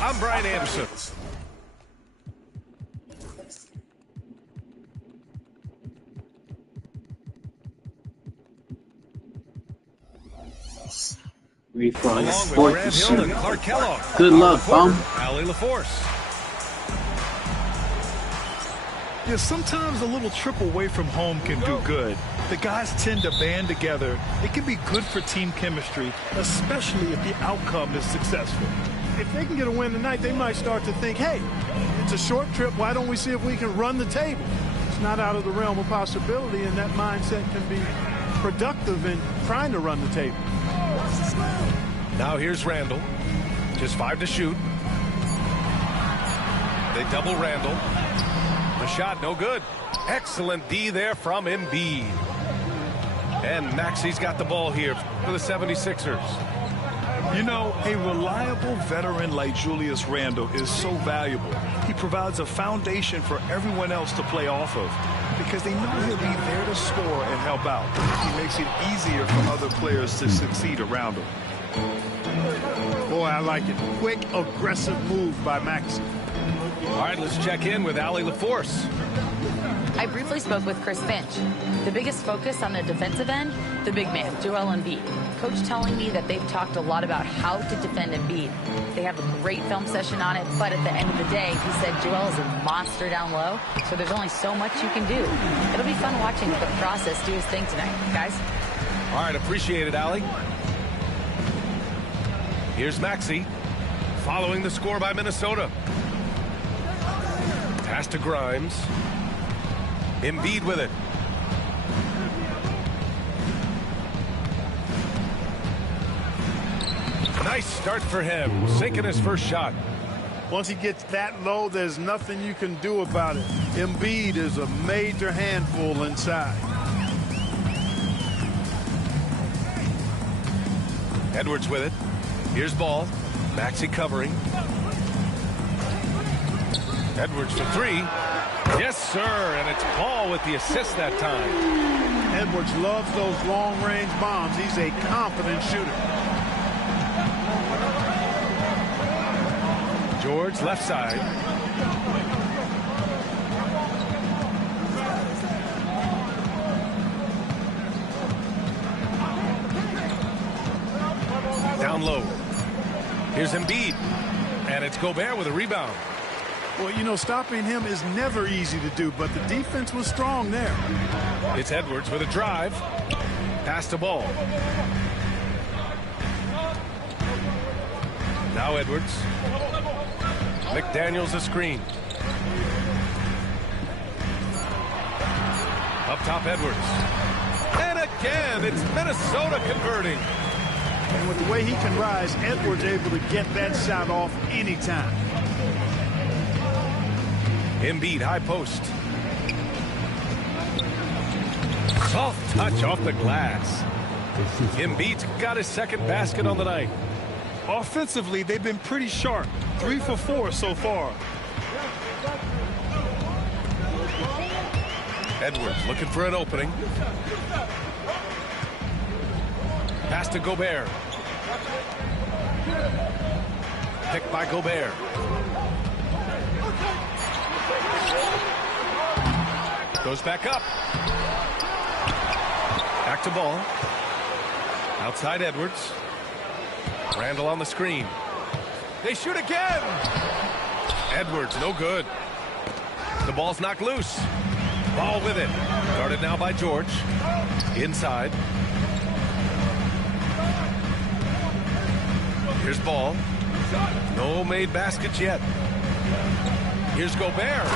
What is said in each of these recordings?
I'm Brian Anderson. Refund. Along with Grant Hill and Clark Kellogg. Good luck, bum. Allie LaForce. Yeah, sometimes a little trip away from home can do good. The guys tend to band together. It can be good for team chemistry, especially if the outcome is successful. If they can get a win tonight, they might start to think, hey, it's a short trip. Why don't we see if we can run the table? It's not out of the realm of possibility, and that mindset can be productive in trying to run the table. Now here's Randall. Just 5 to shoot. They double Randall. The shot no good. Excellent D there from Embiid. And Maxi's got the ball here for the 76ers. You know, a reliable veteran like Julius Randle is so valuable. He provides a foundation for everyone else to play off of because they know he'll be there to score and help out. He makes it easier for other players to succeed around him. Boy, I like it. Quick, aggressive move by Maxi. All right, let's check in with Allie LaForce. I briefly spoke with Chris Finch. The biggest focus on the defensive end, the big man, Joel Embiid. Coach telling me that they've talked a lot about how to defend Embiid. They have a great film session on it, but at the end of the day, he said Joel is a monster down low, so there's only so much you can do. It'll be fun watching the process do his thing tonight, guys. All right, appreciate it, Allie. Here's Maxi, following the score by Minnesota. Pass to Grimes. Embiid with it. Nice start for him, sinking his first shot. Once he gets that low, there's nothing you can do about it. Embiid is a major handful inside. Edwards with it. Here's ball. Maxi covering. Edwards for 3. Yes, sir, and it's Paul with the assist that time. Edwards loves those long-range bombs. He's a confident shooter. George, left side. Down low. Here's Embiid, and it's Gobert with a rebound. Well, you know, stopping him is never easy to do, but the defense was strong there. It's Edwards with a drive. Pass the ball. Now Edwards. McDaniels a screen. Up top Edwards. And again, it's Minnesota converting. And with the way he can rise, Edwards able to get that shot off anytime. Embiid, high post. Soft touch off the glass. Embiid's got his second basket on the night. Offensively, they've been pretty sharp. 3 for 4 so far. Edwards looking for an opening. Pass to Gobert. Picked by Gobert. Goes back up. Back to ball. Outside Edwards. Randall on the screen. They shoot again. Edwards, no good. The ball's knocked loose. Ball with it. Guarded now by George. Inside. Here's ball. No made baskets yet. Here's Gobert.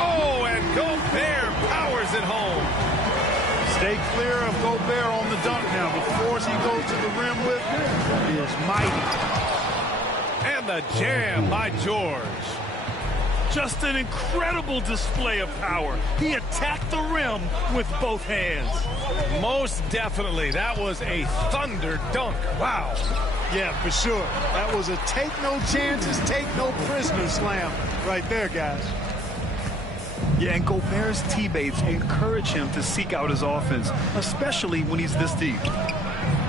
Oh, and Gobert powers it home. Stay clear of Gobert on the dunk now. The force he goes to the rim with is mighty. And the jam by George. Just an incredible display of power. He attacked the rim with both hands. Most definitely. That was a thunder dunk. Wow. Yeah, for sure. That was a take no chances, take no prisoner slam right there, guys. Yeah, and Gobert's teammates encourage him to seek out his offense, especially when he's this deep.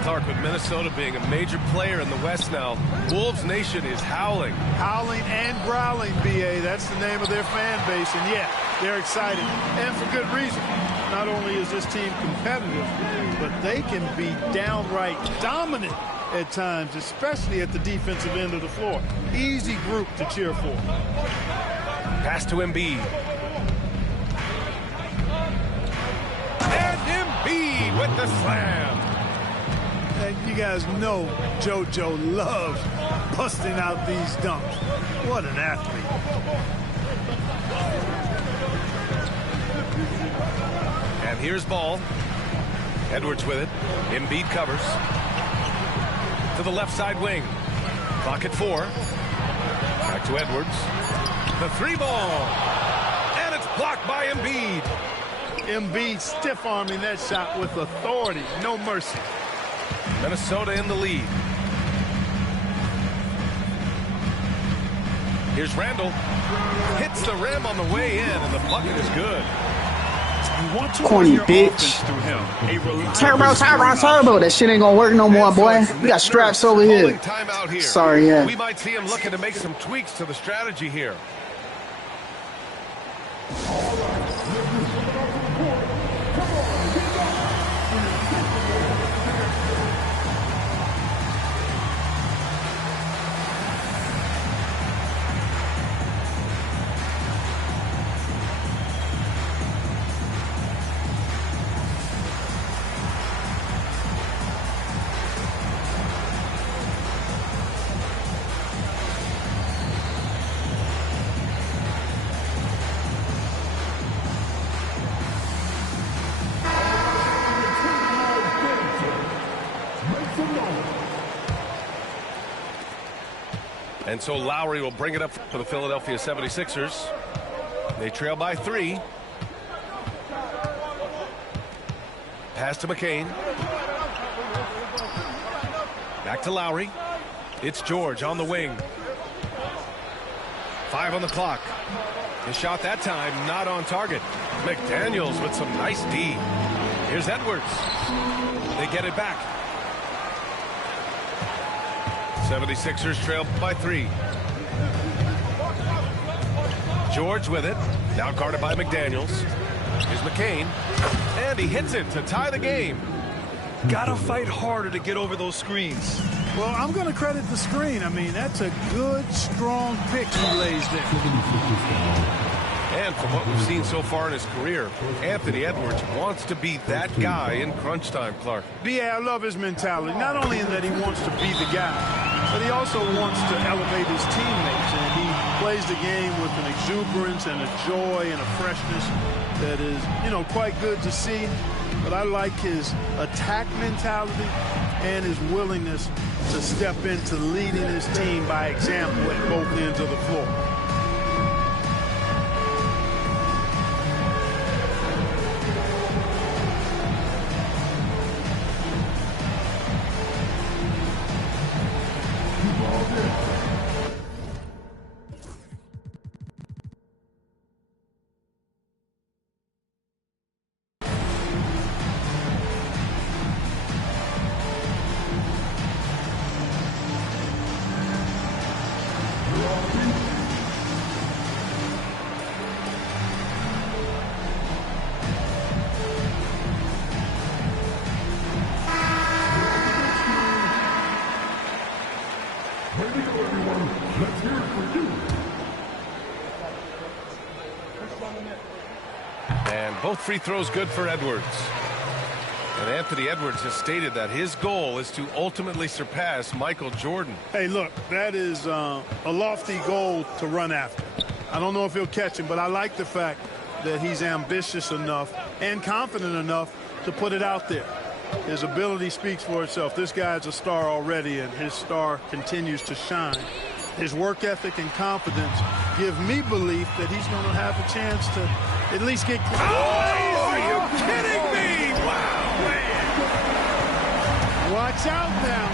Clark, with Minnesota being a major player in the West now, Wolves Nation is howling. Howling and growling, B.A. That's the name of their fan base. And, yeah, they're excited. And for good reason. Not only is this team competitive, but they can be downright dominant at times, especially at the defensive end of the floor. Easy group to cheer for. Pass to Embiid. And Embiid with the slam. And you guys know JoJo loves busting out these dunks. What an athlete. And here's ball. Edwards with it. Embiid covers. To the left side wing. Clock at 4. Back to Edwards. The 3 ball. And it's blocked by Embiid. Embiid stiff-arming that shot with authority. No mercy. Minnesota in the lead. Here's Randall. Hits the rim on the way in, and the bucket is good. You want to Corny run your bitch. offense through him. Turbo. That shit ain't gonna work no more, boy. We got straps over here. Timeout here. Sorry, yeah. We might see him looking to make some tweaks to the strategy here. And so Lowry will bring it up for the Philadelphia 76ers. They trail by 3. Pass to McCain. Back to Lowry. It's George on the wing. 5 on the clock. His shot that time not on target. McDaniels with some nice D. Here's Edwards. They get it back. 76ers trail by 3. George with it. Now guarded by McDaniels. Here's McCain. And he hits it to tie the game. Gotta fight harder to get over those screens. Well, I'm going to credit the screen. I mean, that's a good, strong pick he lays there. And from what we've seen so far in his career, Anthony Edwards wants to be that guy in crunch time, Clark. B.A., I love his mentality. Not only in that he wants to be the guy, but he also wants to elevate his teammates. And he plays the game with an exuberance and a joy and a freshness that is, quite good to see. But I like his attack mentality and his willingness to step into leading his team by example at both ends of the floor. And both free throws good for Edwards. And Anthony Edwards has stated that his goal is to ultimately surpass Michael Jordan. Hey, look, that is a lofty goal to run after. I don't know if he'll catch him, but I like the fact that he's ambitious enough and confident enough to put it out there. His ability speaks for itself. This guy's a star already, and his star continues to shine. His work ethic and confidence give me belief that he's going to have a chance to at least get... Oh, are you kidding me? Wow, man. Watch out now.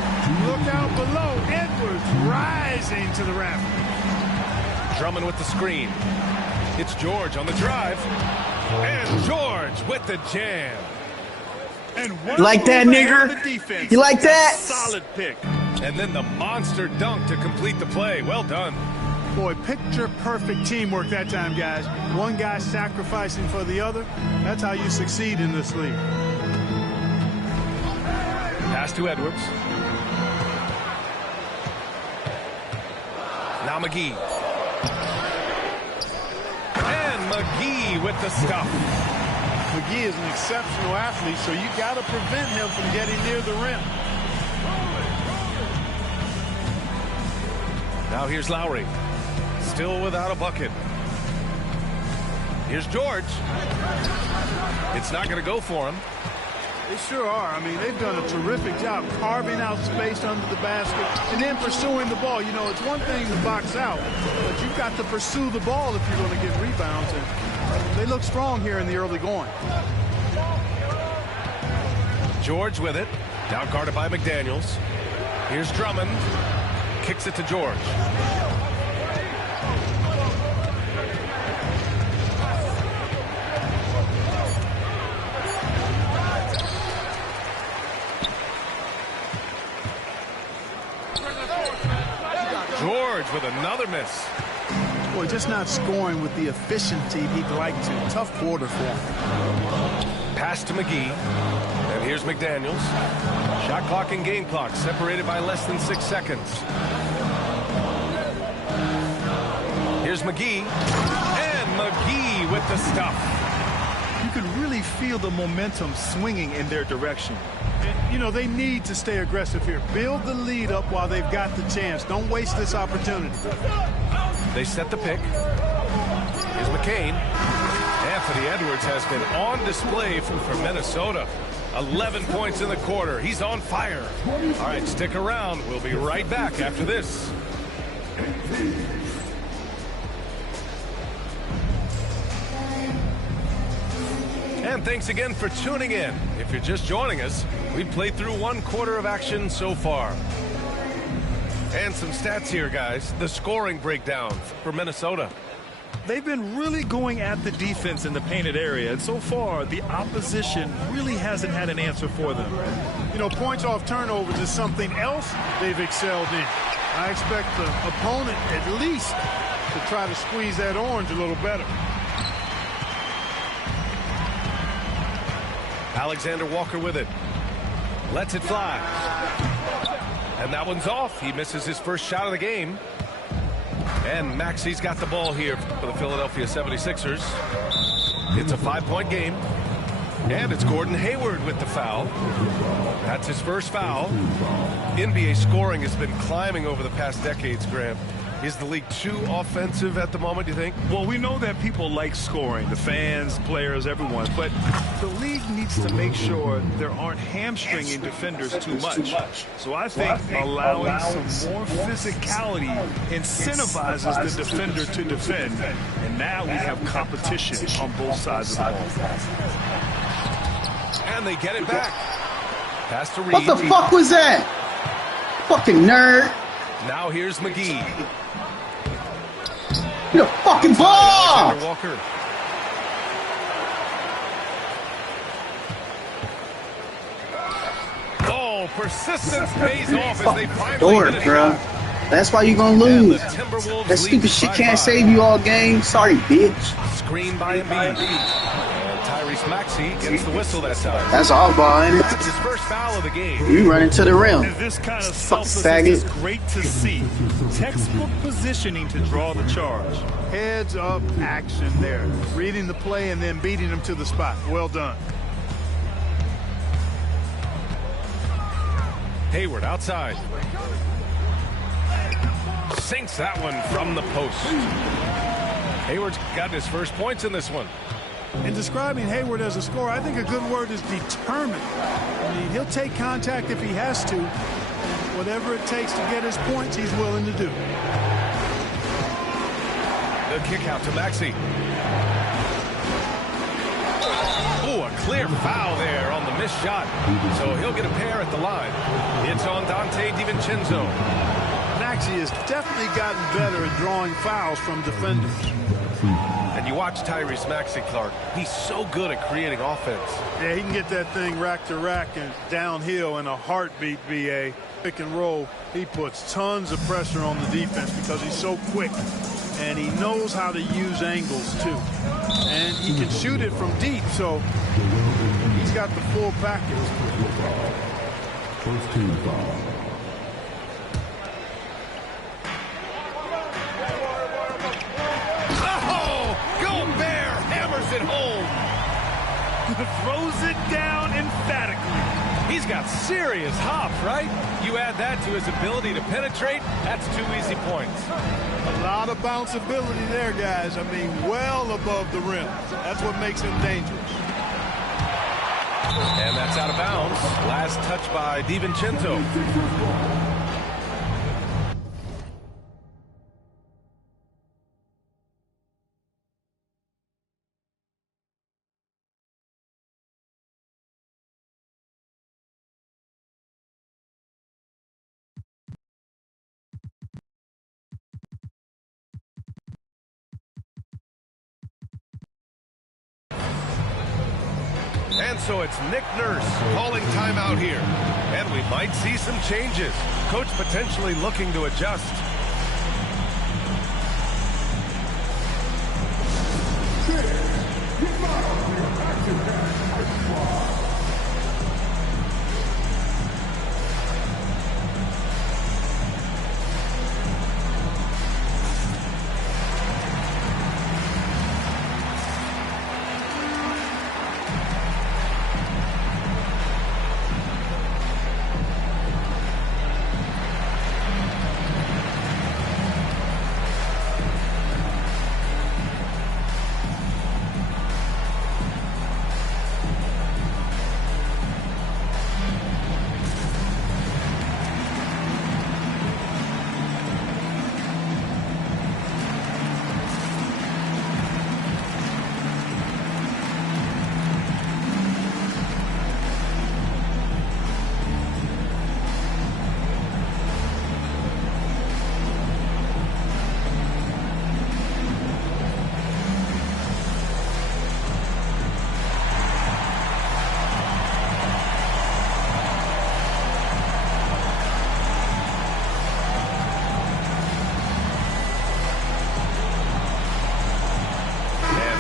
Look out below. Edwards rising to the rafters. Drummond with the screen. It's George on the drive. And George with the jam. You like that, nigger? You like that? Solid pick. And then the monster dunk to complete the play. Well done. Boy, picture-perfect teamwork that time, guys. One guy sacrificing for the other. That's how you succeed in this league. Pass to Edwards. Now McGee. And McGee with the stuff. McGee is an exceptional athlete, so you got to prevent him from getting near the rim. Now here's Lowry. Still without a bucket. Here's George. It's not going to go for him. They sure are. I mean, they've done a terrific job carving out space under the basket and then pursuing the ball. You know, it's one thing to box out, but you've got to pursue the ball if you're going to get rebounds. And they look strong here in the early going. George with it. Now guarded by McDaniels. Here's Drummond. Kicks it to George. George with another miss. Boy, just not scoring with the efficiency he'd like to. Tough quarter for him. Pass to McGee. And here's McDaniels. Shot clock and game clock separated by less than 6 seconds. Here's McGee. And McGee with the stuff. You can really feel the momentum swinging in their direction. And, you know, they need to stay aggressive here. Build the lead up while they've got the chance. Don't waste this opportunity. They set the pick. Here's McCain. Anthony Edwards has been on display for Minnesota. 11 points in the quarter. He's on fire. All right, stick around. We'll be right back after this. And thanks again for tuning in. If you're just joining us, we've played through 1 quarter of action so far. And some stats here, guys. The scoring breakdown for Minnesota. They've been really going at the defense in the painted area, and so far the opposition really hasn't had an answer for them. You know, points off turnovers is something else they've excelled in. I expect the opponent at least to try to squeeze that orange a little better. Alexander Walker with it. Lets it fly. And that one's off. He misses his first shot of the game. And Maxi's got the ball here for the Philadelphia 76ers. It's a 5-point game. And it's Gordon Hayward with the foul. That's his first foul. NBA scoring has been climbing over the past decades, Graham. Is the league too offensive at the moment, do you think? Well, we know that people like scoring, the fans, players, everyone, but the league needs to make sure there aren't hamstringing defenders too much. So I think allowing some more physicality incentivizes the defender to defend, and now we have competition on both sides of the ball. And they get it back. Pass to Reed. What the fuck was that? Fucking nerd. Now here's McGee. The fucking ball! Alexander Walker. Oh, persistence pays off as they finally Door, get it bro. done. That's why you gonna And lose. the Timberwolves That stupid lead shit by can't 5. save you all game. Sorry, bitch. Screen by Embiid. And Tyrese Maxey gets the whistle that time. That's all ball, ain't it? That's his first foul of the game. You running to the rim. And this kind of Fuck selflessness is faggot. great to see. Textbook positioning to draw the charge. Heads up action there. Reading the play and then beating them to the spot. Well done. Hayward outside. Sinks that one from the post. Hayward's gotten his first points in this one. In describing Hayward as a scorer, I think a good word is determined. I mean, he'll take contact if he has to. Whatever it takes to get his points, he's willing to do. The kick out to Maxey. Oh, a clear foul there on the missed shot. So he'll get a pair at the line. It's on Dante DiVincenzo. Maxey has definitely gotten better at drawing fouls from defenders. And you watch Tyrese Maxey, Clark. He's so good at creating offense. Yeah, he can get that thing rack to rack and downhill in a heartbeat, BA. Pick and roll, he puts tons of pressure on the defense because he's so quick. And he knows how to use angles, too. And he can shoot it from deep, so he's got the full package. First team foul. It home. Throws it down emphatically. He's got serious hops, right? You add that to his ability to penetrate, that's 2 easy points. A lot of bounceability there, guys. I mean, well above the rim. That's what makes him dangerous. And that's out of bounds. Last touch by DiVincenzo. And so it's Nick Nurse calling timeout here. And we might see some changes. Coach potentially looking to adjust.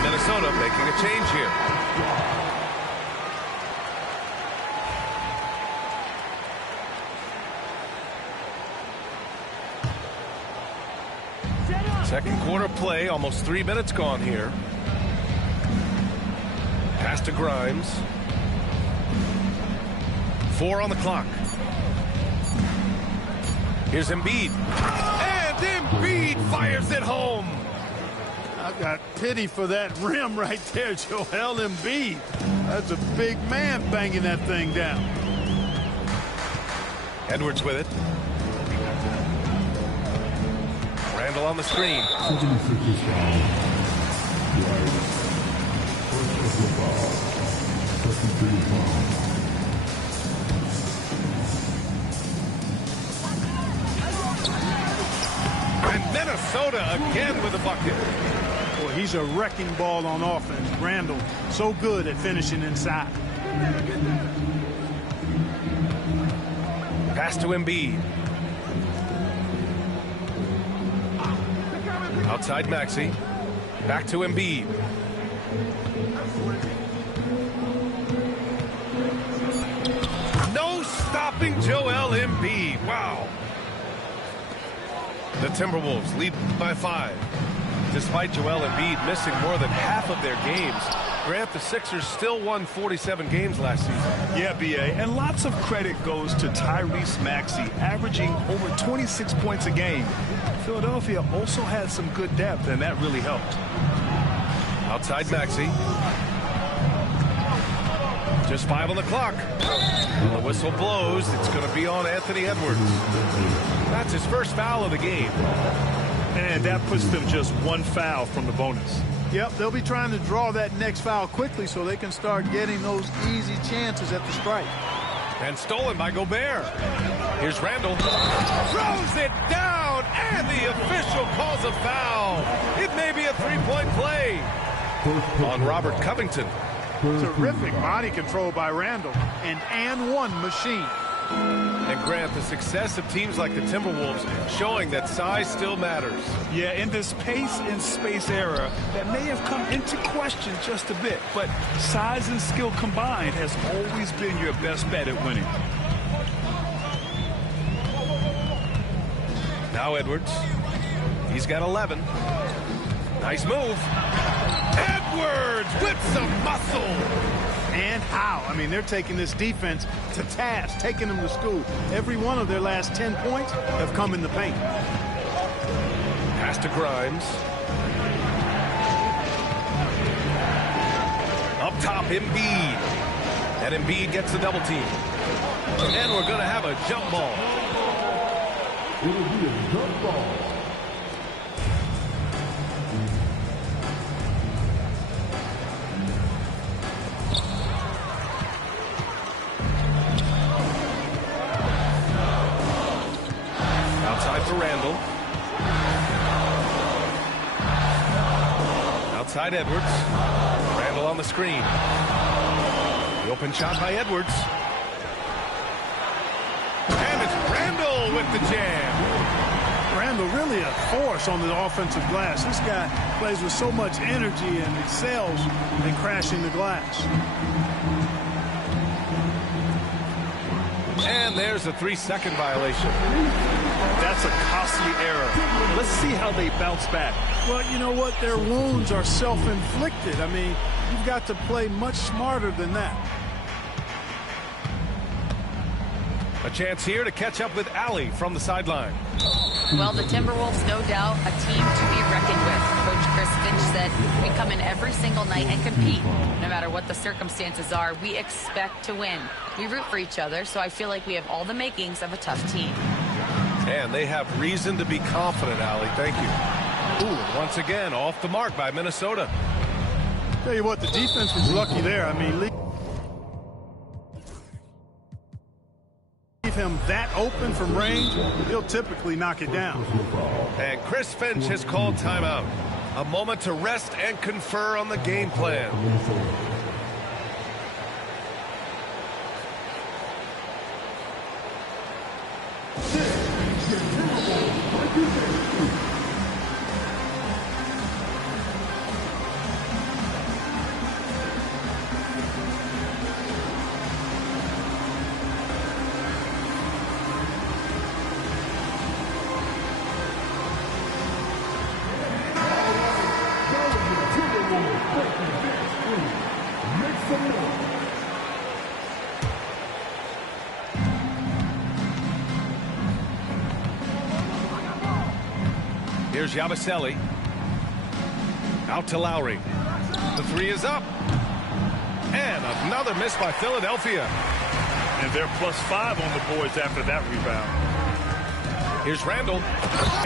Minnesota making a change here. Second quarter play, almost 3 minutes gone here. Pass to Grimes. 4 on the clock. Here's Embiid. And Embiid fires it home. I've got pity for that rim right there, Joel Embiid. That's a big man banging that thing down. Edwards with it. Randall on the screen. And Minnesota again with a bucket. Boy, he's a wrecking ball on offense. Randall, so good at finishing inside. Pass to Embiid. Outside Maxey. Back to Embiid. No stopping Joel Embiid. Wow. The Timberwolves lead by 5. Despite Joel Embiid missing more than half of their games, Grant, the Sixers still won 47 games last season. Yeah, B.A., and lots of credit goes to Tyrese Maxey, averaging over 26 points a game. Philadelphia also had some good depth, and that really helped. Outside Maxey. Just 5 on the clock. When the whistle blows, it's going to be on Anthony Edwards. That's his first foul of the game. And that puts them just 1 foul from the bonus. Yep, they'll be trying to draw that next foul quickly so they can start getting those easy chances at the strike. And stolen by Gobert. Here's Randall. Throws it down. And the official calls a foul. It may be a three-point play on Robert Covington. Terrific body control by Randall. An and-one machine. And Grant, the success of teams like the Timberwolves showing that size still matters. Yeah, in this pace and space era, that may have come into question just a bit, but size and skill combined has always been your best bet at winning. Now Edwards. He's got 11. Nice move. Edwards with some muscle. And how? I mean, they're taking this defense to task, taking them to school. Every one of their last 10 points have come in the paint. Pass to Grimes. Up top, Embiid. And Embiid gets the double team. And we're going to have a jump ball. It'll be a jump ball. Outside for Randall. Outside Edwards. Randall on the screen. The open shot by Edwards. And it's Randall with the jam. Randall really a force on the offensive glass. This guy plays with so much energy and excels in crashing the glass. And there's a 3-second violation. That's a costly error. Let's see how they bounce back. Well, you know what? Their wounds are self-inflicted. I mean, you've got to play much smarter than that. A chance here to catch up with Allie from the sideline. Well, the Timberwolves, no doubt, a team to be reckoned with. Coach Chris Finch said, we come in every single night and compete. No matter what the circumstances are, we expect to win. We root for each other, so I feel like we have all the makings of a tough team. And they have reason to be confident, Allie. Thank you. Ooh, once again, off the mark by Minnesota. Tell you what, the defense was lucky there. I mean, leave him that open from range, he'll typically knock it down. And Chris Finch has called timeout. A moment to rest and confer on the game plan. Here's Yabusele. Out to Lowry. The three is up. And another miss by Philadelphia. And they're +5 on the boards after that rebound. Here's Randall.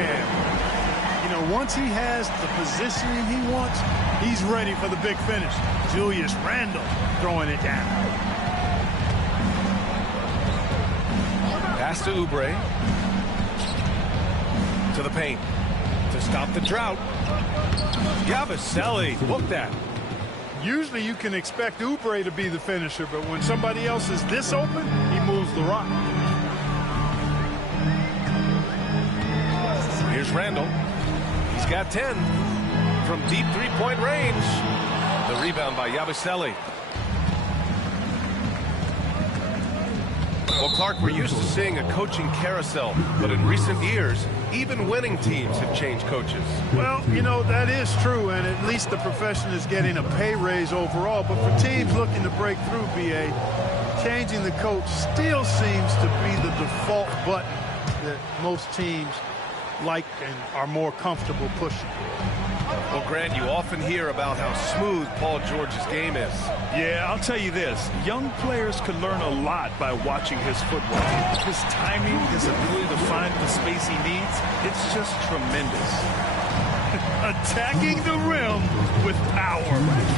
And, you know, once he has the positioning he wants, he's ready for the big finish. Julius Randle throwing it down. Pass to Oubre. To the paint. To stop the drought. Yabusele, look that. Usually you can expect Oubre to be the finisher, but when somebody else is this open, he moves the rock. Here's Randall. He's got 10 from deep three-point range. The rebound by Yabusele. Well, Clark, we're used to seeing a coaching carousel, but in recent years, even winning teams have changed coaches. Well, you know, that is true, and at least the profession is getting a pay raise overall. But for teams looking to break through, BA, changing the coach still seems to be the default button that most teams like and are more comfortable pushing. Well, Grant, you often hear about how smooth Paul George's game is. Yeah, I'll tell you this. Young players can learn a lot by watching his footwork. His timing, his ability to find the space he needs, it's just tremendous. Attacking the rim with power.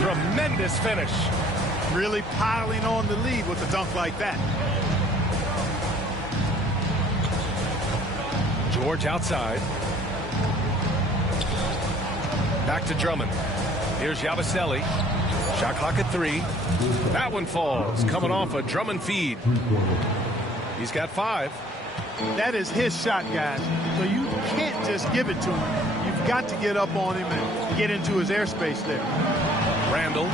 Tremendous finish. Really piling on the lead with a dunk like that. George outside. Back to Drummond. Here's Yabusele. Shot clock at 3. That one falls, coming off a Drummond feed. He's got 5. That is his shot, guys. So you can't just give it to him. You've got to get up on him and get into his airspace there. Randall.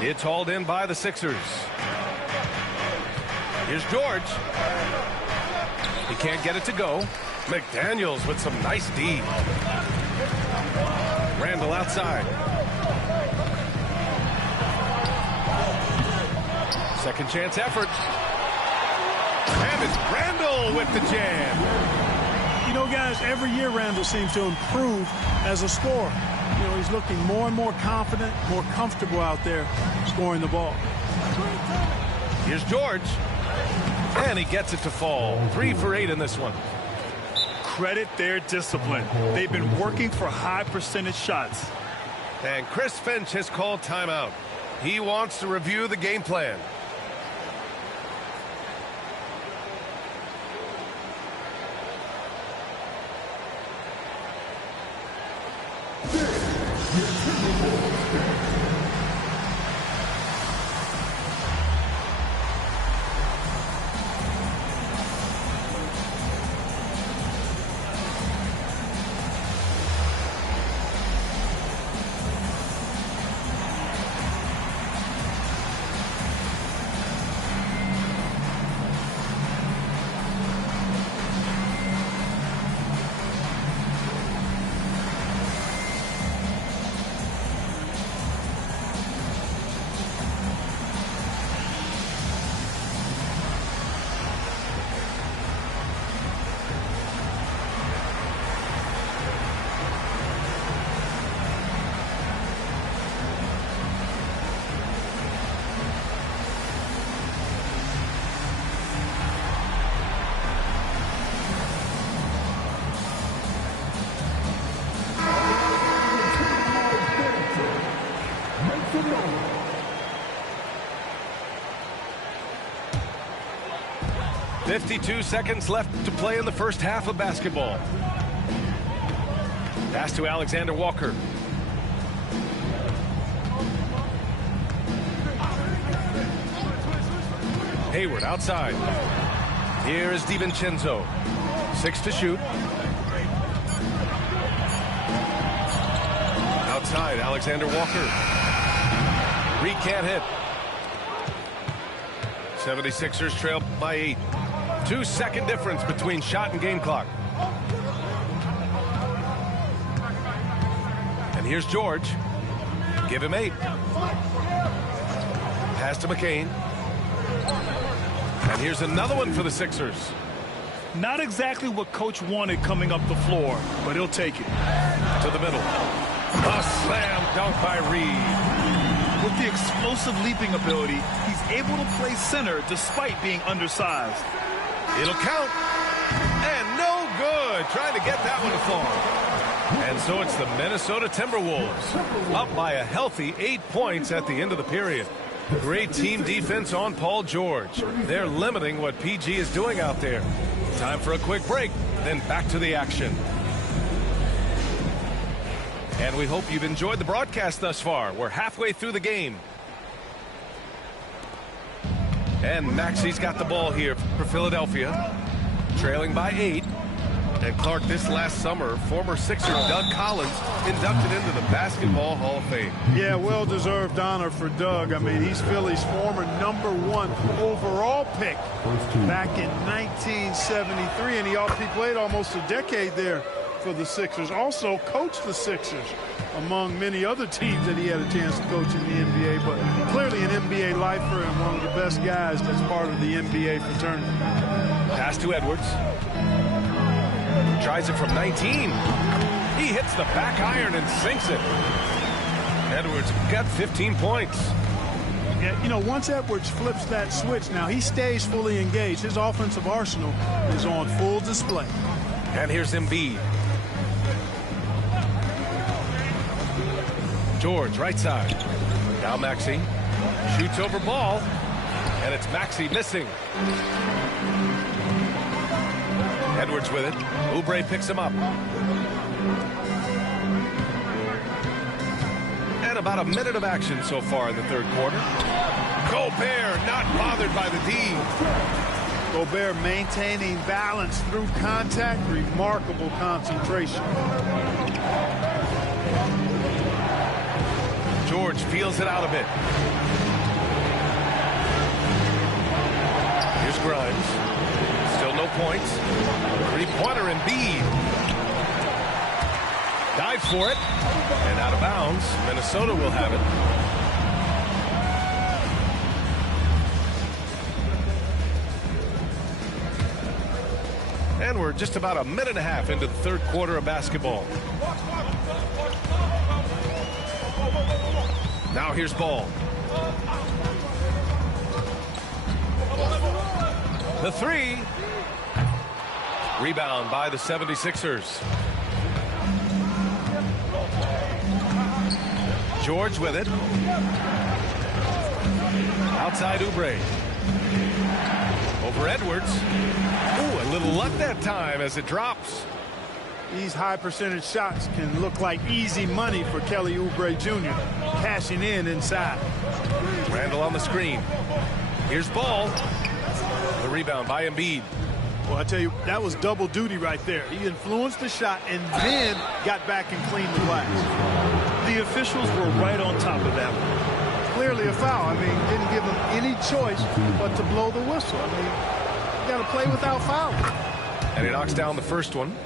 It's hauled in by the Sixers. Here's George. He can't get it to go. McDaniels with some nice D. Randall outside. Second chance effort. And it's Randall with the jam. You know, guys, every year Randall seems to improve as a scorer. You know, he's looking more and more confident, more comfortable out there scoring the ball. Here's George. And he gets it to fall. 3 for 8 in this one. Credit their discipline. They've been working for high percentage shots. And Chris Finch has called timeout. He wants to review the game plan. .52 seconds left to play in the first half of basketball. Pass to Alexander Walker. Hayward outside. Here is DiVincenzo. 6 to shoot. Outside, Alexander Walker. Reed can't hit. 76ers trail by 8. 2-second difference between shot and game clock. And here's George. Give him 8. Pass to McCain. And here's another one for the Sixers. Not exactly what coach wanted coming up the floor, but he'll take it. To the middle. A slam dunk by Reed. With the explosive leaping ability, he's able to play center despite being undersized. It'll count. And no good. Trying to get that one to fall. And so it's the Minnesota Timberwolves up by a healthy 8 points at the end of the period. Great team defense on Paul George. They're limiting what PG is doing out there. Time for a quick break, then back to the action. And we hope you've enjoyed the broadcast thus far. We're halfway through the game. And Maxi's got the ball here for Philadelphia. Trailing by 8. And Clark, this last summer, former Sixer Doug Collins inducted into the Basketball Hall of Fame. Yeah, well-deserved honor for Doug. I mean, he's Philly's former #1 overall pick back in 1973, and he played almost a decade there for the Sixers. Also coached the Sixers among many other teams that he had a chance to coach in the NBA, but clearly an NBA lifer and one of the best guys that's part of the NBA fraternity. Pass to Edwards. Tries it from 19. He hits the back iron and sinks it. Edwards got 15 points. Yeah, you know, once Edwards flips that switch, now he stays fully engaged. His offensive arsenal is on full display. And here's Embiid. George, right side. Now Maxey. Shoots over ball. And it's Maxey missing. Edwards with it. Oubre picks him up. And about a minute of action so far in the third quarter. Gobert not bothered by the D. Gobert maintaining balance through contact. Remarkable concentration. George feels it out a bit. Here's Grimes. Still no points. Three-pointer Embiid. Dive for it. And out of bounds. Minnesota will have it. And we're just about a minute and a half into the third quarter of basketball. Now here's Ball. The three. Rebound by the 76ers. George with it. Outside Oubre. Over Edwards. Ooh, a little luck that time as it drops. These high percentage shots can look like easy money for Kelly Oubre Jr. Cashing in inside. Randall on the screen. Here's Ball. The rebound by Embiid. Well, I tell you, that was double duty right there. He influenced the shot and then got back and cleaned the glass. The officials were right on top of that one. Clearly a foul. I mean, didn't give him any choice but to blow the whistle. I mean, you got to play without fouling. And he knocks down the first one.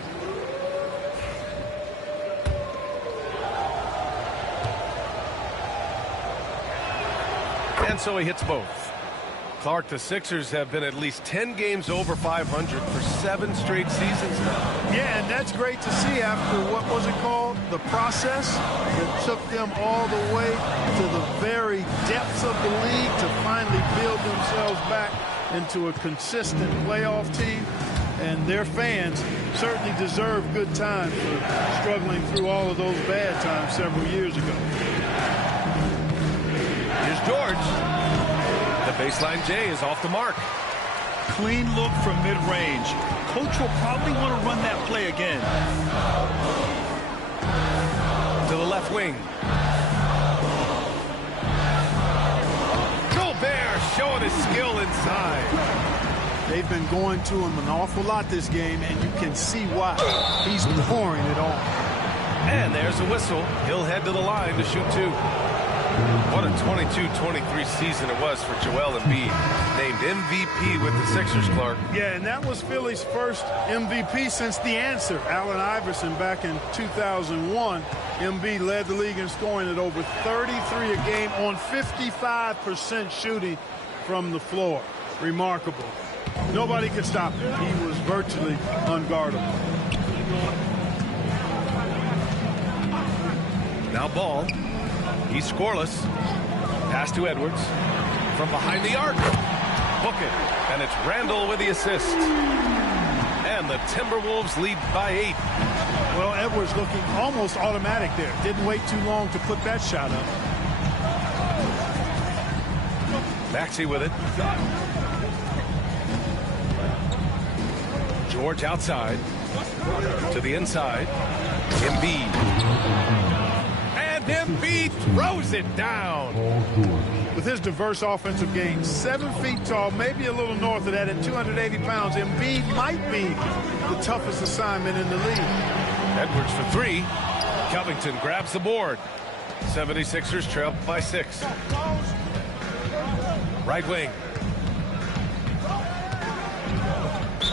And so he hits both. Clark, the Sixers have been at least 10 games over 500 for 7 straight seasons now. Yeah, and that's great to see after, what was it called? The process that took them all the way to the very depths of the league to finally build themselves back into a consistent playoff team. And their fans certainly deserve good time for struggling through all of those bad times several years ago. Here's George. The baseline J is off the mark. Clean look from mid-range. Coach will probably want to run that play again. To the left wing. Gobert showing his skill inside. They've been going to him an awful lot this game, and you can see why. He's pouring it on. And there's a whistle. He'll head to the line to shoot 2. What a 22-23 season it was for Joel Embiid. Named MVP with the Sixers, Clark. Yeah, and that was Philly's first MVP since the answer. Allen Iverson back in 2001. Embiid led the league in scoring at over 33 a game on 55% shooting from the floor. Remarkable. Nobody could stop him. He was virtually unguardable. Now Ball. He's scoreless. Pass to Edwards. From behind the arc. Book it. And it's Randall with the assist. And the Timberwolves lead by 8. Well, Edwards looking almost automatic there. Didn't wait too long to put that shot up. Maxey with it. George outside. To the inside. Embiid. Embiid throws it down. With his diverse offensive game, 7 feet tall, maybe a little north of that at 280 pounds, Embiid might be the toughest assignment in the league. Edwards for 3. Covington grabs the board. 76ers trail by 6. Right wing.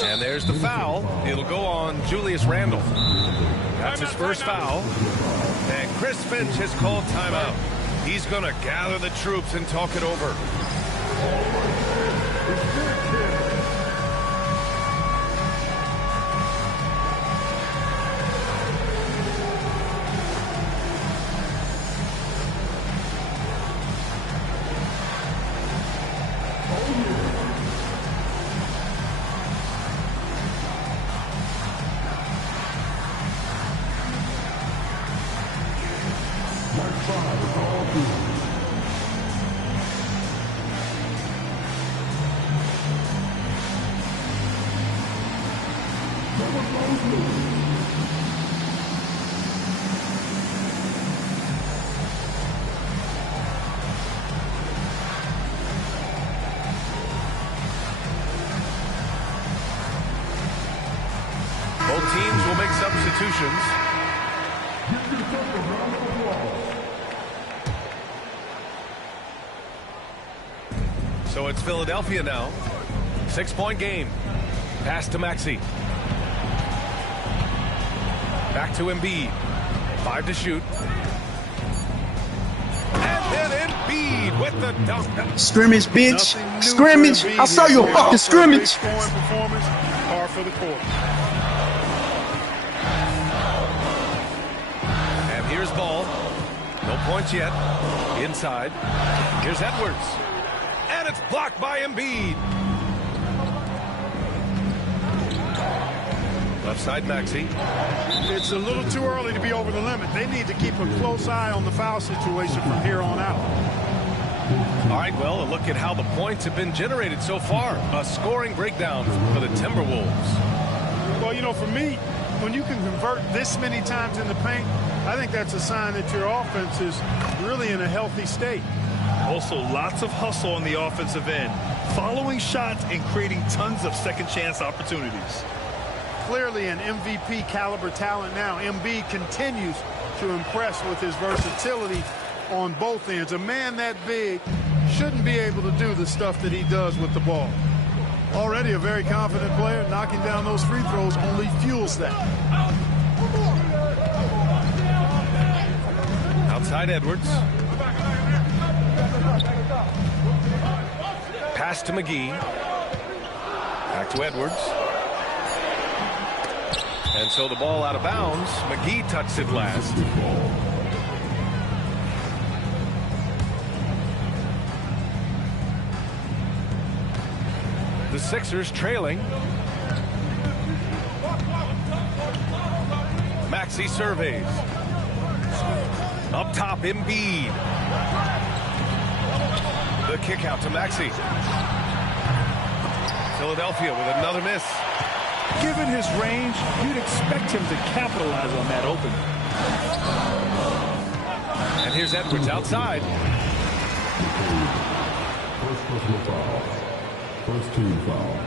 And there's the foul. It'll go on Julius Randle. That's his first foul. And Chris Finch has called timeout. He's going to gather the troops and talk it over. substitutions. So it's Philadelphia now. 6-point game. Pass to Maxey. Back to Embiid. 5 to shoot. And then Embiid with the dunk. Scrimmage, bitch. Scrimmage. I saw you a fucking scrimmage. Scoring performance, par for the course. And here's Ball. No points yet. Inside. Here's Edwards. And it's blocked by Embiid. Left side, Maxey. It's a little too early to be over the limit. They need to keep a close eye on the foul situation from here on out. All right, well, a look at how the points have been generated so far. A scoring breakdown for the Timberwolves. Well, you know, for me, when you can convert this many times in the paint, I think that's a sign that your offense is really in a healthy state. Also, lots of hustle on the offensive end, following shots and creating tons of second chance opportunities. Clearly an MVP caliber talent now. Embiid continues to impress with his versatility on both ends. A man that big shouldn't be able to do the stuff that he does with the ball. Already a very confident player. Knocking down those free throws only fuels that. Outside Edwards. Pass to McGee. Back to Edwards. And so the ball out of bounds. McGee touched it last. The Sixers trailing. Maxey surveys. Up top, Embiid. The kick out to Maxey. Philadelphia with another miss. Given his range, you'd expect him to capitalize on that opening. And here's Edwards outside. First personal foul. First team foul.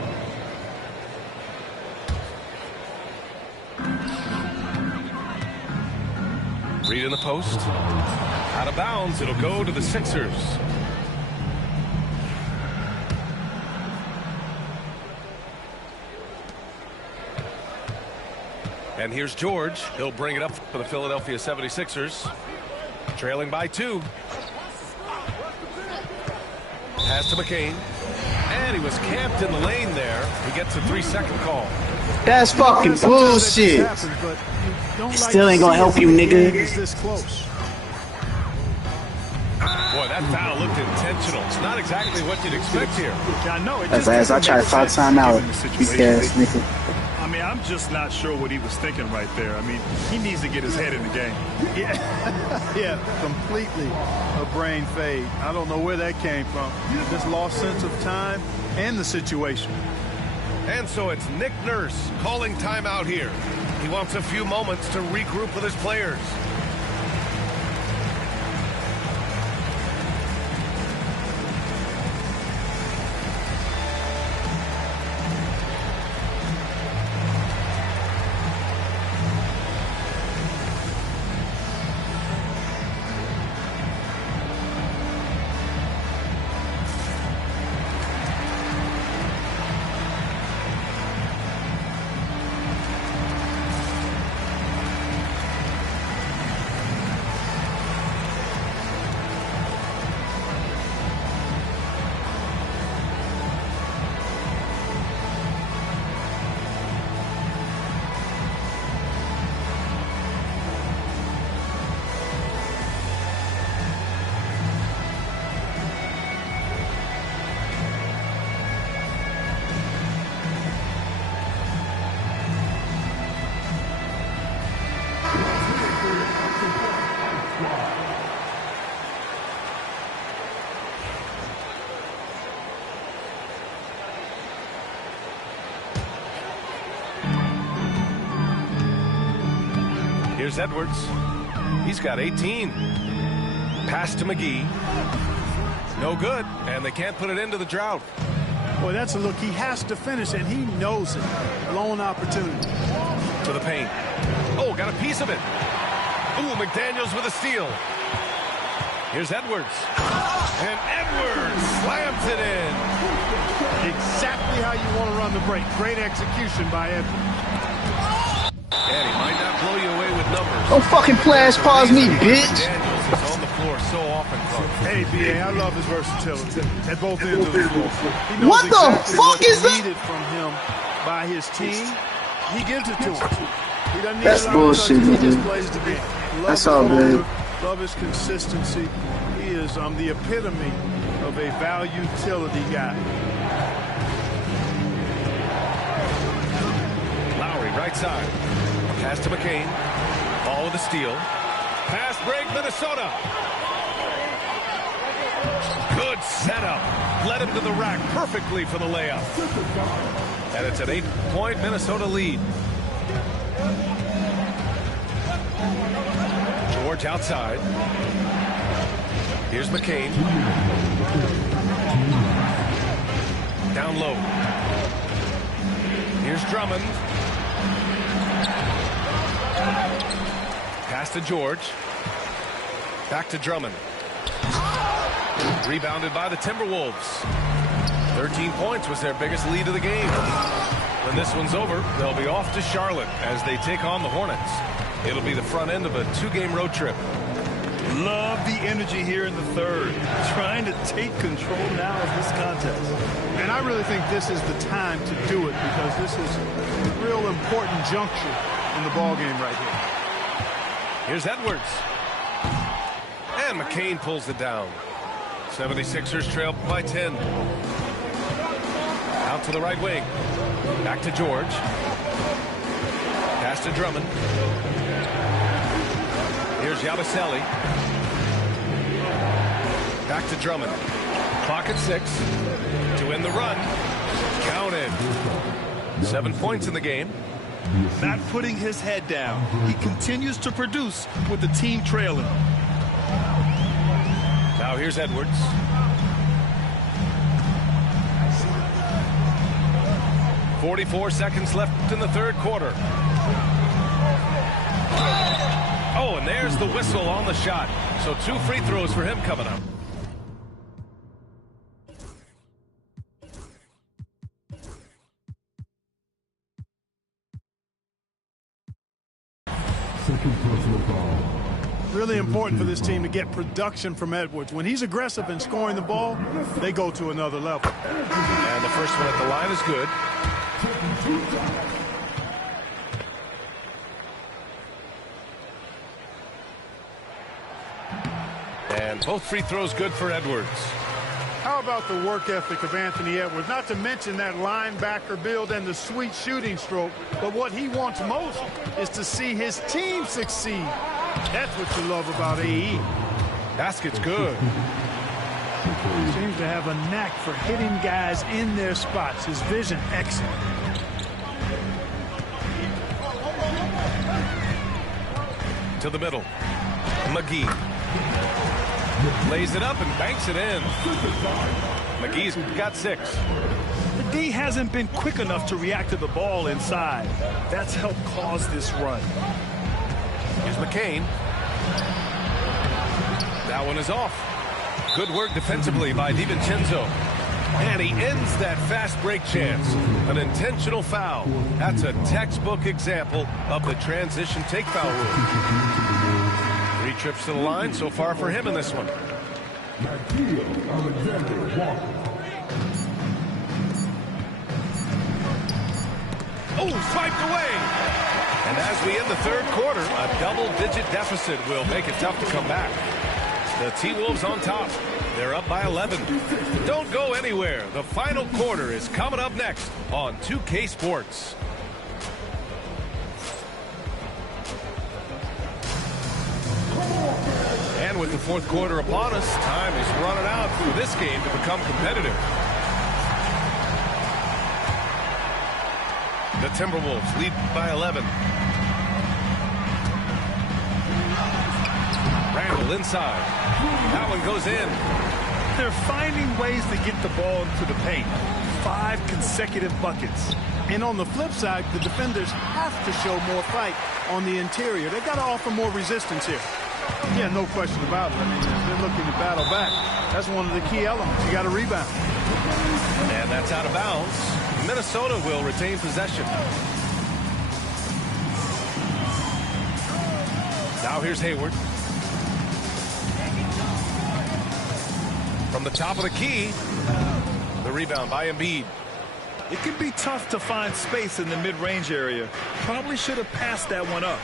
Reed in the post. Out of bounds. It'll go to the Sixers. And here's George. He'll bring it up for the Philadelphia 76ers. Trailing by 2. Pass to McCain. And he was camped in the lane there. He gets a 3-second call. That's fucking bullshit. Still ain't gonna help you, nigga. This close. Boy, that foul looked intentional. It's not exactly what you'd expect here. I know. As I try to find time out, because nigga. I mean, I'm just not sure what he was thinking right there. I mean, he needs to get his head in the game. Yeah, completely a brain fade. I don't know where that came from. This lost sense of time and the situation. And so it's Nick Nurse calling timeout here. He wants a few moments to regroup with his players. Here's Edwards. He's got 18. Pass to McGee. No good, and they can't put it into the drought. Boy, that's a look. He has to finish, and he knows it. Lone opportunity. To the paint. Oh, got a piece of it. Ooh, McDaniels with a steal. Here's Edwards. And Edwards slams it in. Exactly how you want to run the break. Great execution by Edwards. And he might not blow you away with numbers. Don't fucking flash pause me, bitch. McDaniels is on the floor so often, Coach. Hey, B.A., I love his versatility at both ends of the floor. He knows What the exactly fuck what's is that? needed from him by his team. He gives it to him. He doesn't need That's a lot bullshit, of touches. He man. just plays the game. Love That's his all good. motor, love his consistency. He is the epitome of a value utility guy. Lowry, right side. Pass to McCain. Ball with a steal. Pass break, Minnesota. Good setup. Led him to the rack perfectly for the layup. And it's an 8-point Minnesota lead. George outside. Here's McCain. Down low. Here's Drummond. Pass to George. Back to Drummond. Rebounded by the Timberwolves. 13 points was their biggest lead of the game. When this one's over, they'll be off to Charlotte as they take on the Hornets. It'll be the front end of a 2-game road trip. Love the energy here in the third. Trying to take control now of this contest. And I really think this is the time to do it because this is a real important juncture in the ballgame right here. Here's Edwards. And McCain pulls it down. 76ers trail by 10. Out to the right wing. Back to George. Pass to Drummond. Here's Yabusele. Back to Drummond. Clock at 6. To end the run. Counted. 7 points in the game. Not putting his head down. He continues to produce with the team trailing. Now here's Edwards. .44 seconds left in the third quarter. Oh, and there's the whistle on the shot. So 2 free throws for him coming up. Second personal foul. Really important for this team to get production from Edwards. When he's aggressive and scoring the ball, they go to another level. And the first one at the line is good. And both free throws good for Edwards. How about the work ethic of Anthony Edwards? Not to mention that linebacker build and the sweet shooting stroke. But what he wants most is to see his team succeed. That's what you love about AE. Basket's good. Seems to have a knack for hitting guys in their spots. His vision excellent. To the middle. McGee. Lays it up and banks it in. McGee's got 6. The D hasn't been quick enough to react to the ball inside. That's helped cause this run. Here's McCain. That one is off. Good work defensively by DiVincenzo. And he ends that fast break chance. An intentional foul. That's a textbook example of the transition take foul rule. 3 trips to the line so far for him in this one. Oh, swiped away. And as we end the third quarter, a double-digit deficit will make it tough to come back. The T-Wolves on top. They're up by 11. Don't go anywhere. The final quarter is coming up next on 2K Sports. And with the fourth quarter upon us, time is running out for this game to become competitive. The Timberwolves lead by 11. Randall inside. That one goes in. They're finding ways to get the ball into the paint. 5 consecutive buckets. And on the flip side, the defenders have to show more fight on the interior. They've got to offer more resistance here. Yeah, no question about it. I mean, if they're looking to battle back, that's one of the key elements. You got to rebound. And that's out of bounds. Minnesota will retain possession. Now here's Hayward. From the top of the key, the rebound by Embiid. It can be tough to find space in the mid-range area. Probably should have passed that one up.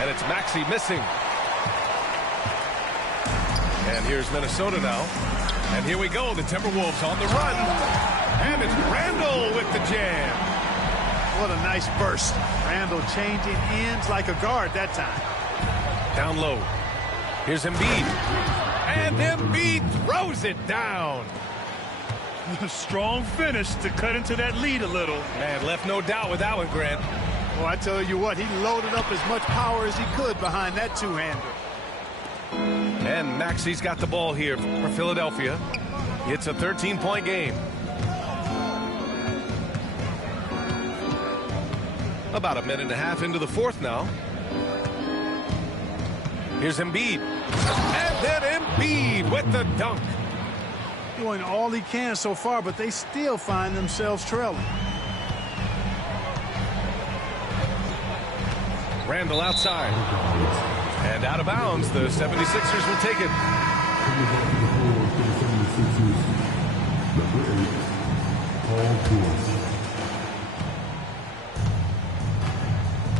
And it's Maxey missing. And here's Minnesota now. And here we go, the Timberwolves on the run. And it's Randall with the jam. What a nice burst. Randall changing ends like a guard that time. Down low. Here's Embiid. And Embiid throws it down. A strong finish to cut into that lead a little. Man, left no doubt with that one, Grant. Well, I tell you what, he loaded up as much power as he could behind that two-hander. And Maxey's got the ball here for Philadelphia. It's a 13-point game. About a minute and a half into the fourth now. Here's Embiid. And then Embiid with the dunk. Doing all he can so far, but they still find themselves trailing. Randall outside. And out of bounds, the 76ers will take it.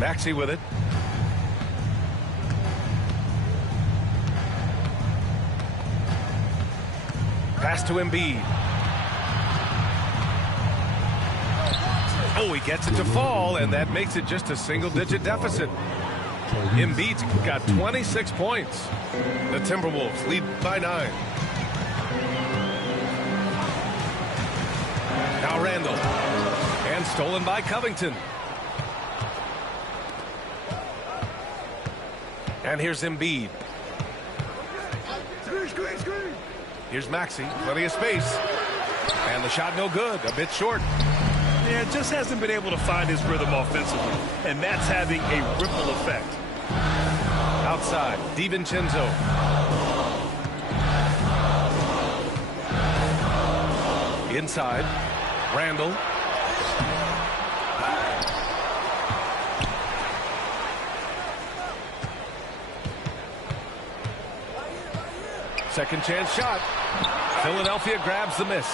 Maxey with it. Pass to Embiid. Oh, he gets it to fall, and that makes it just a single-digit deficit. Embiid's got 26 points. The Timberwolves lead by 9. Now Randall. And stolen by Covington. And here's Embiid. Here's Maxey. Plenty of space. And the shot no good. A bit short. Yeah, just hasn't been able to find his rhythm offensively. And that's having a ripple effect. Outside, DiVincenzo. Inside, Randall. Second chance shot. Philadelphia grabs the miss.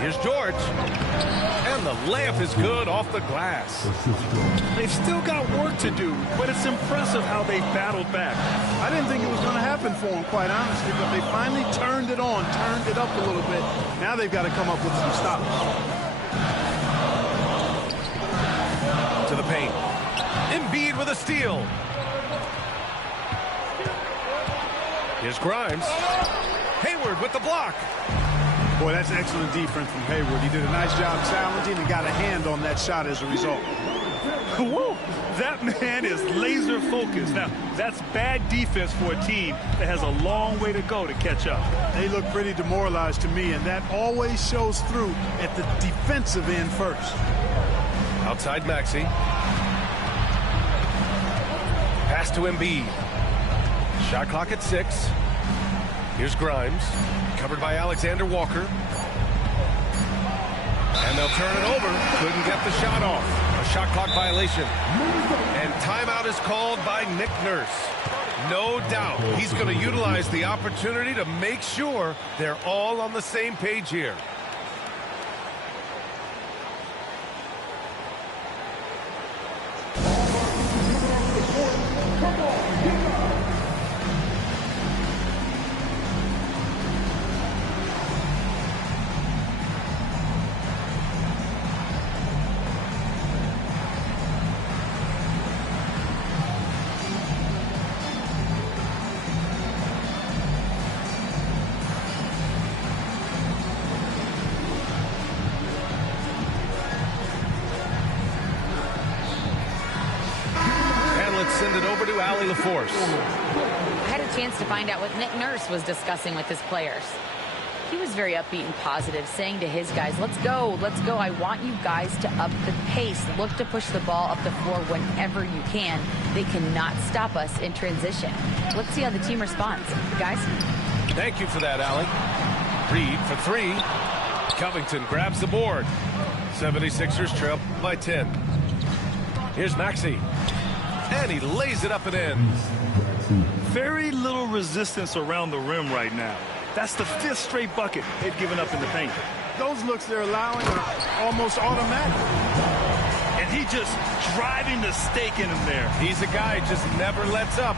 Here's George. And the layup is good off the glass. They've still got work to do, but it's impressive how they battled back. I didn't think it was going to happen for them, quite honestly, but they finally turned it on, turned it up a little bit. Now they've got to come up with some stops. To the paint. Embiid with a steal. Here's Grimes. Hayward with the block. Boy, that's excellent defense from Hayward. He did a nice job challenging and got a hand on that shot as a result. Whoa, that man is laser focused. Now, that's bad defense for a team that has a long way to go to catch up. They look pretty demoralized to me, and that always shows through at the defensive end first. Outside Maxey. Pass to Embiid. Shot clock at 6. Here's Grimes. Covered by Alexander Walker. And they'll turn it over. Couldn't get the shot off. A shot clock violation. And timeout is called by Nick Nurse. No doubt he's going to utilize the opportunity to make sure they're all on the same page here. send it over to Allie LaForce. I had a chance to find out what Nick Nurse was discussing with his players. He was very upbeat and positive, saying to his guys, let's go, let's go. I want you guys to up the pace. Look to push the ball up the floor whenever you can. They cannot stop us in transition. Let's see how the team responds. Guys? Thank you for that, Allie. Reed for three. Covington grabs the board. 76ers trail by 10. Here's Maxey. And he lays it up and in. Very little resistance around the rim right now. That's the 5th straight bucket they've given up in the paint. Those looks they're allowing are almost automatic. And he just driving the stake in him there. He's a guy who just never lets up.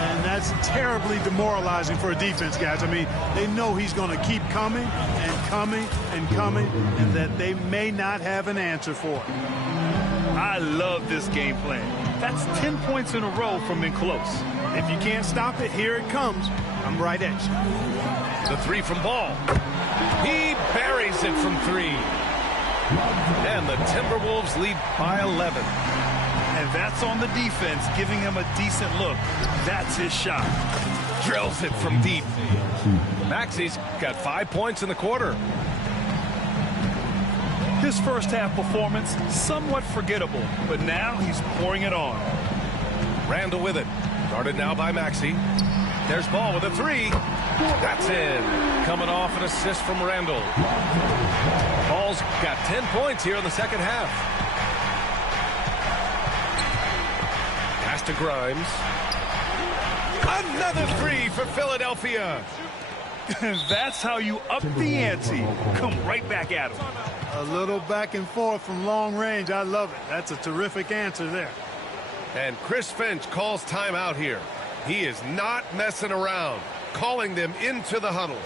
And that's terribly demoralizing for a defense, guys. I mean, they know he's going to keep coming and coming and coming, and that they may not have an answer for it. I love this game plan. That's 10 points in a row from in close. If you can't stop it, here it comes. I'm right at you. The three from Ball. He buries it from three. And the Timberwolves lead by 11. And that's on the defense, giving him a decent look. That's his shot. Drills it from deep. Maxey's got 5 points in the quarter. His first half performance, somewhat forgettable, but now he's pouring it on. Randall with it. Guarded now by Maxey. There's Ball with a three. That's in. Coming off an assist from Randall. Ball's got 10 points here in the second half. Pass to Grimes. Another three for Philadelphia. That's how you up the ante. Come right back at him. A little back and forth from long range. I love it. That's a terrific answer there. And Chris Finch calls timeout here. He is not messing around, calling them into the huddle.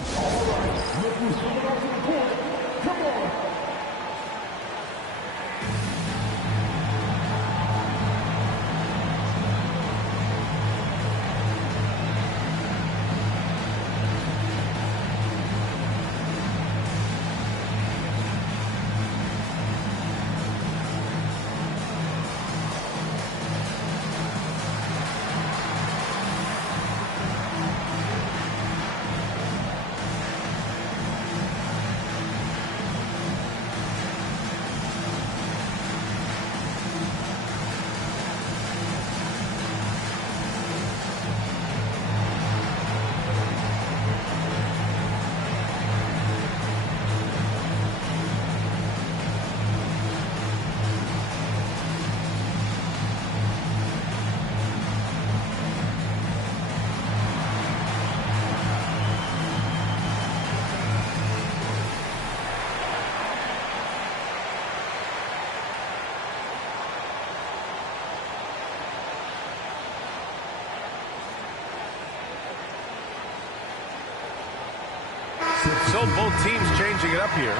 So both teams changing it up here.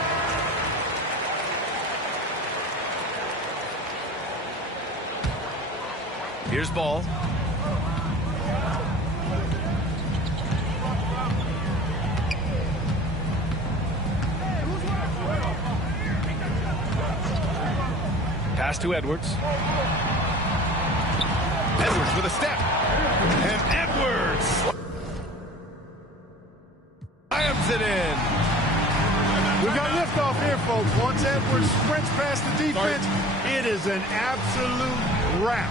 Here's Ball. Pass to Edwards. Edwards with a step. And Edwards slams it in. We've got liftoff here, folks. Once Edwards sprints past the defense, it is an absolute wrap.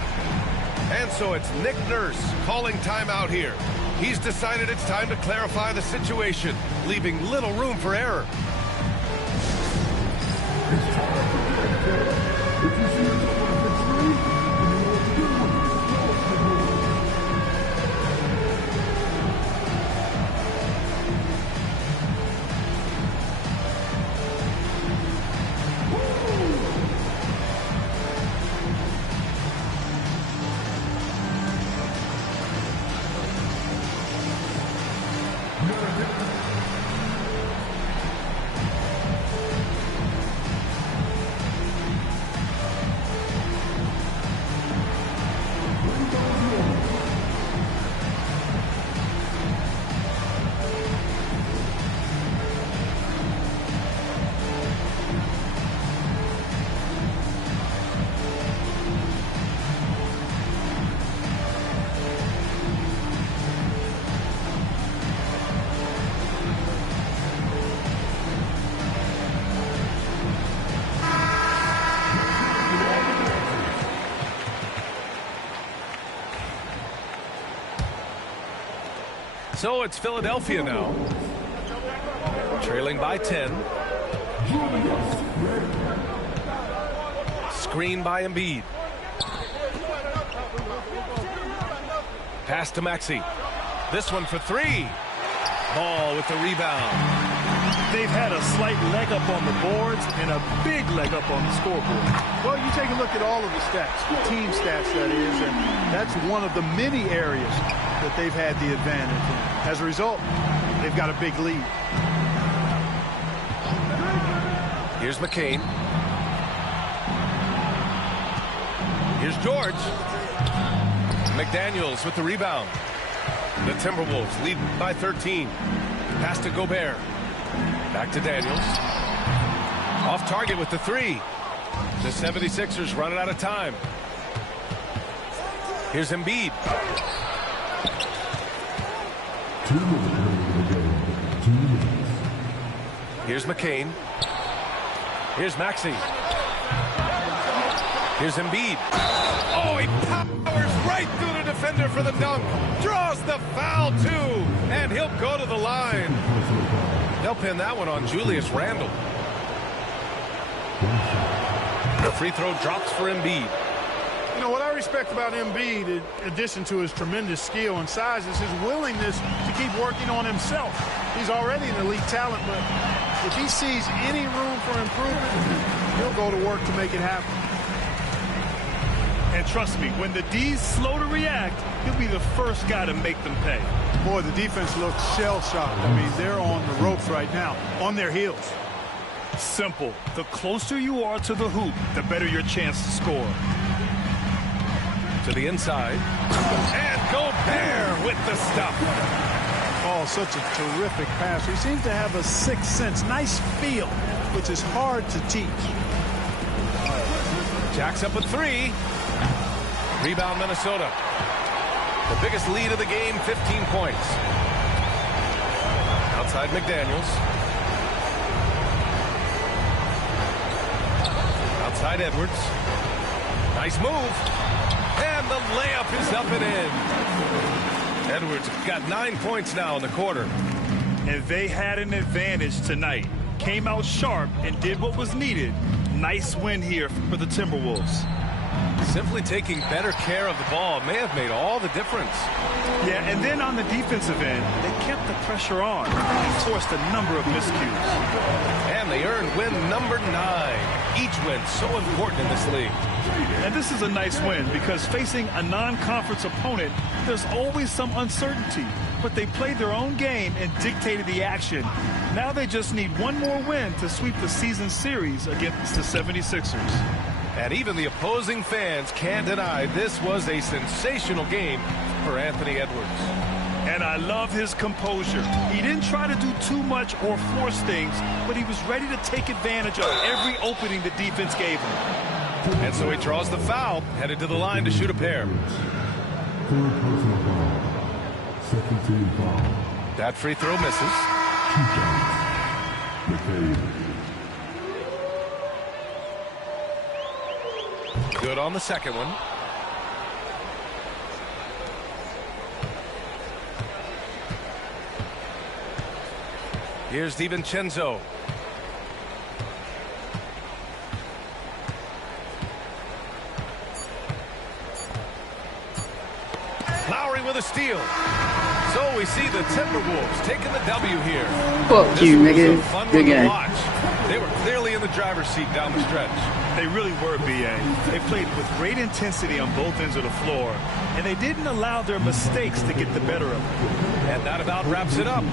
And so it's Nick Nurse calling timeout here. He's decided it's time to clarify the situation, leaving little room for error. So it's Philadelphia now. Trailing by 10. Screen by Embiid. Pass to Maxey. This one for three. Ball with the rebound. They've had a slight leg up on the boards and a big leg up on the scoreboard. Well, you take a look at all of the stats, the team stats that is, and that's one of the many areas that they've had the advantage in. As a result, they've got a big lead. Here's McCain. Here's George. McDaniels with the rebound. The Timberwolves lead by 13. Pass to Gobert. Back to Daniels. Off target with the three. The 76ers running out of time. Here's Embiid. 2 minutes remaining in the game. 2 minutes. Here's McCain. Here's Maxey. Here's Embiid. Oh, he powers right through the defender for the dunk. Draws the foul, too. And he'll go to the line. They'll pin that one on Julius Randle. The free throw drops for Embiid. You know, what I respect about Embiid, in addition to his tremendous skill and size, is his willingness to keep working on himself. He's already an elite talent, but if he sees any room for improvement, he'll go to work to make it happen. And trust me, when the D's slow to react, he'll be the first guy to make them pay. Boy, the defense looks shell-shocked. I mean, they're on the ropes right now, on their heels. Simple. The closer you are to the hoop, the better your chance to score. To the inside. And Gobert with the stuff. Oh, such a terrific pass. He seems to have a sixth sense. Nice feel, which is hard to teach. Jacks up a three. Rebound Minnesota. The biggest lead of the game, 15 points. Outside McDaniels. Outside Edwards. Nice move. And the layup is up and in. Edwards got 9 points now in the quarter. And they had an advantage tonight. Came out sharp and did what was needed. Nice win here for the Timberwolves. Simply taking better care of the ball may have made all the difference. Yeah, and then on the defensive end, they kept the pressure on. He forced a number of miscues. And they earned win number 9. Each win so important in this league. And this is a nice win because facing a non-conference opponent, there's always some uncertainty. But they played their own game and dictated the action. Now they just need one more win to sweep the season series against the 76ers. And even the opposing fans can't deny this was a sensational game for Anthony Edwards. And I love his composure. He didn't try to do too much or force things, but he was ready to take advantage of every opening the defense gave him. And so he draws the foul, headed to the line to shoot a pair. Third personal foul. Second team foul. That free throw misses. 2 shots. McCain. Good on the second one. Here's DiVincenzo. Lowry with a steal. So we see the Timberwolves taking the W here. Fuck This you, was a nigga. fun one Good to game. watch. They were clearly in the driver's seat down the stretch. They really were, B.A. They played with great intensity on both ends of the floor, and they didn't allow their mistakes to get the better of them. And that about wraps it up.